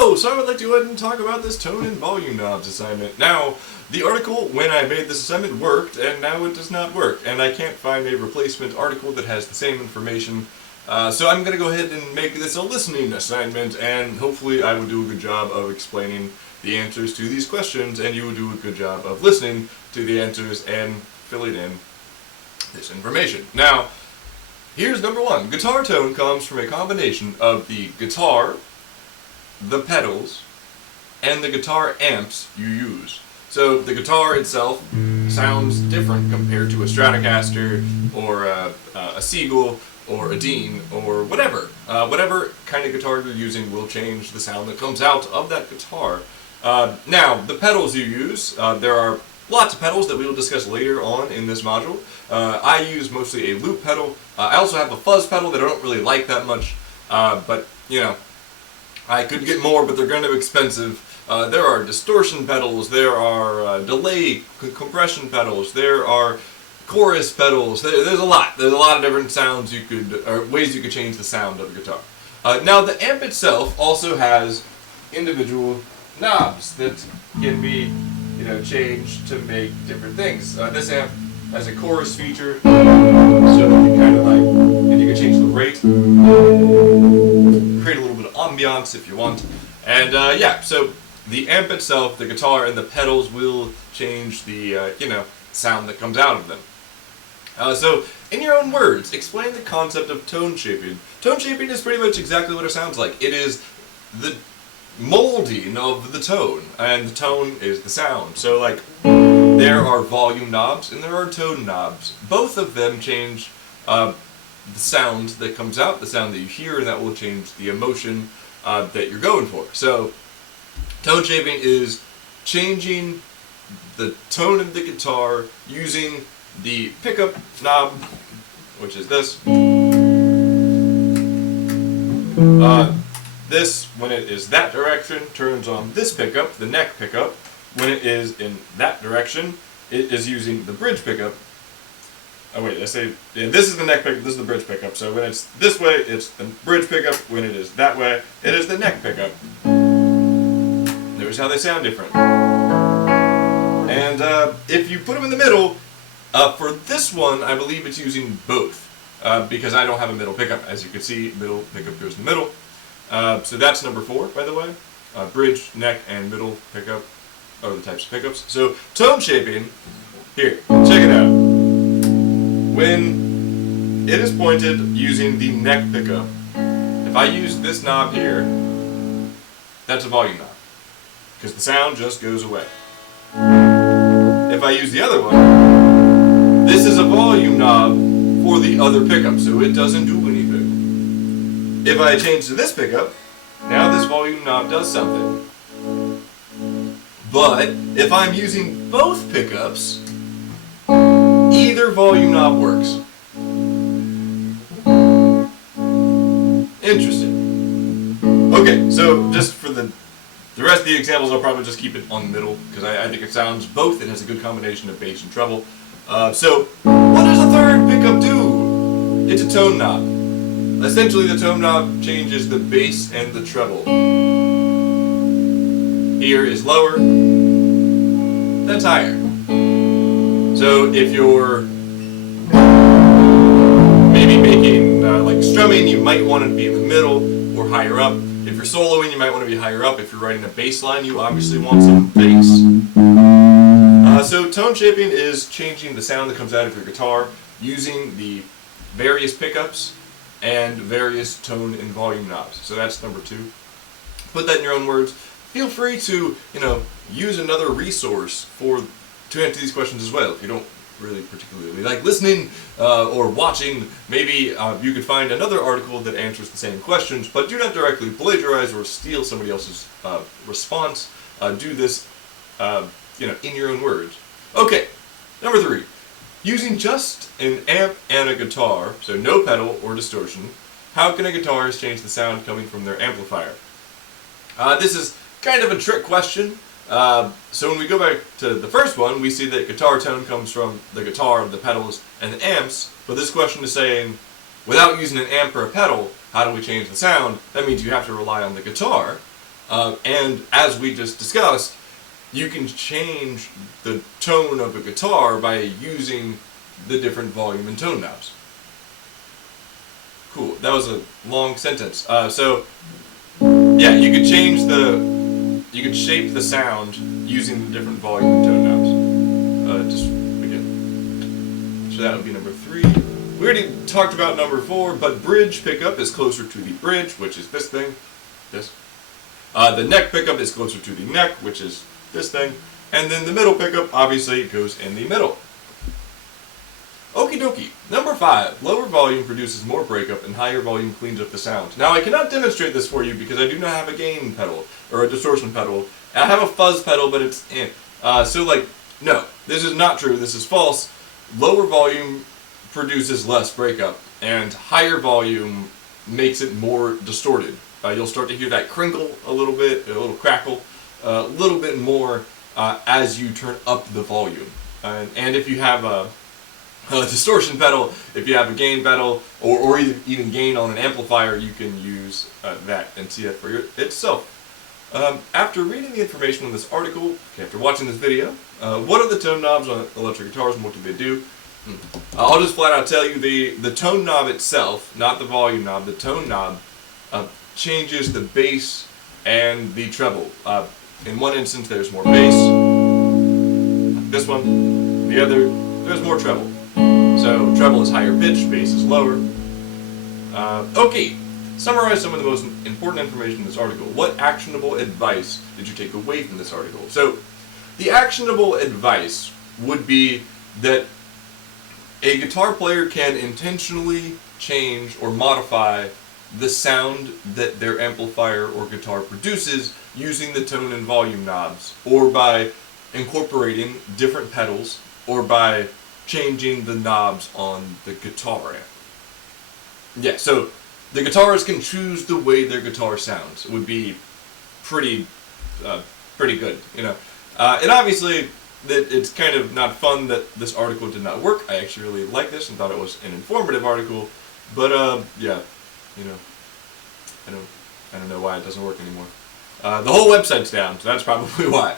Hello! So I would like to go ahead and talk about this tone and volume knobs assignment. Now, the article when I made this assignment worked, and now it does not work, and I can't find a replacement article that has the same information. So I'm going to go ahead and make this a listening assignment, and hopefully I will do a good job of explaining the answers to these questions, and you will do a good job of listening to the answers and filling in this information. Now, here's number one. Guitar tone comes from a combination of the guitar, the pedals, and the guitar amps you use. So the guitar itself sounds different compared to a Stratocaster or a Siegel or a Dean or whatever. Whatever kind of guitar you're using will change the sound that comes out of that guitar. Now, the pedals you use, there are lots of pedals that we will discuss later on in this module. I use mostly a loop pedal. I also have a fuzz pedal that I don't really like that much, but you know, I could get more, but they're kind of expensive. There are distortion pedals, there are delay compression pedals, there are chorus pedals. There's a lot. There's a lot of different sounds you could, or ways you could change the sound of a guitar. Now the amp itself also has individual knobs that can be, changed to make different things. This amp has a chorus feature, so you kind of like, and you can change the rate, create a little bit of ambiance if you want, and yeah, so the amp itself, the guitar, and the pedals will change the, sound that comes out of them. So, in your own words, explain the concept of tone shaping. Tone shaping is pretty much exactly what it sounds like. It is the molding of the tone, and the tone is the sound. So, like, there are volume knobs and there are tone knobs. Both of them change the sound that comes out, the sound that you hear, and that will change the emotion that you're going for. So, tone shaping is changing the tone of the guitar using the pickup knob, which is this. This, when it is that direction, turns on this pickup, the neck pickup. When it is in that direction, it is using the bridge pickup. Oh wait, this is the neck pickup, this is the bridge pickup. So when it's this way, it's the bridge pickup. When it is that way, it is the neck pickup. Notice how they sound different. And if you put them in the middle, for this one, I believe it's using both. Because I don't have a middle pickup. As you can see, middle pickup goes in the middle. So that's number 4, by the way. Bridge, neck, and middle pickup are the types of pickups. So tone shaping, here, check it out. When it is pointed using the neck pickup, if I use this knob here, that's a volume knob, because the sound just goes away. If I use the other one, this is a volume knob for the other pickup, so it doesn't do anything. If I change to this pickup, now this volume knob does something. But if I'm using both pickups, either volume knob works. Interesting. Okay, so just for the rest of the examples, I'll probably just keep it on the middle, because I think it sounds both. It has a good combination of bass and treble. So, what does a third pickup do? It's a tone knob. Essentially, the tone knob changes the bass and the treble. Here is lower, that's higher. So if you're maybe making like strumming, you might want to be in the middle or higher up. If you're soloing, you might want to be higher up. If you're writing a bass line, you obviously want some bass. So tone shaping is changing the sound that comes out of your guitar using the various pickups and various tone and volume knobs. So that's number 2. Put that in your own words. Feel free to, use another resource to answer these questions as well. If you don't really particularly like listening or watching, maybe you could find another article that answers the same questions, but do not directly plagiarize or steal somebody else's response. Do this, in your own words. Okay, number 3. Using just an amp and a guitar, so no pedal or distortion, how can a guitarist change the sound coming from their amplifier? This is kind of a trick question. So when we go back to the first one, we see that guitar tone comes from the guitar, the pedals, and the amps, but this question is saying, without using an amp or a pedal, how do we change the sound? That means you have to rely on the guitar. And as we just discussed, you can change the tone of a guitar by using the different volume and tone knobs. Cool. That was a long sentence. So yeah, you could you could shape the sound using the different volume and tone knobs. Just again. So that would be number 3. We already talked about number 4, but bridge pickup is closer to the bridge, which is this thing. This. The neck pickup is closer to the neck, which is this thing. And then the middle pickup, obviously, goes in the middle. Okie dokie. Number 5. Lower volume produces more breakup and higher volume cleans up the sound. Now, I cannot demonstrate this for you because I do not have a gain pedal or a distortion pedal. I have a fuzz pedal, but it's so, like, no. This is not true. This is false. Lower volume produces less breakup, and higher volume makes it more distorted. You'll start to hear that crinkle a little bit, a little crackle, a little bit more as you turn up the volume. And if you have a distortion pedal, if you have a gain pedal, or even gain on an amplifier, you can use that and see that for itself. After reading the information on this article, after watching this video, what are the tone knobs on electric guitars and what do they do? I'll just flat out tell you the tone knob itself, not the volume knob, the tone knob changes the bass and the treble. In one instance there's more bass, this one, the other, there's more treble. So treble is higher pitch, bass is lower. Okay, summarize some of the most important information in this article. What actionable advice did you take away from this article? So, the actionable advice would be that a guitar player can intentionally change or modify the sound that their amplifier or guitar produces using the tone and volume knobs, or by incorporating different pedals, or by changing the knobs on the guitar amp. Yeah, so the guitarist can choose the way their guitar sounds. It would be pretty good, you know. And obviously, it's kind of not fun that this article did not work. I actually really liked this and thought it was an informative article, but yeah, you know, I don't know why it doesn't work anymore. The whole website's down, so that's probably why.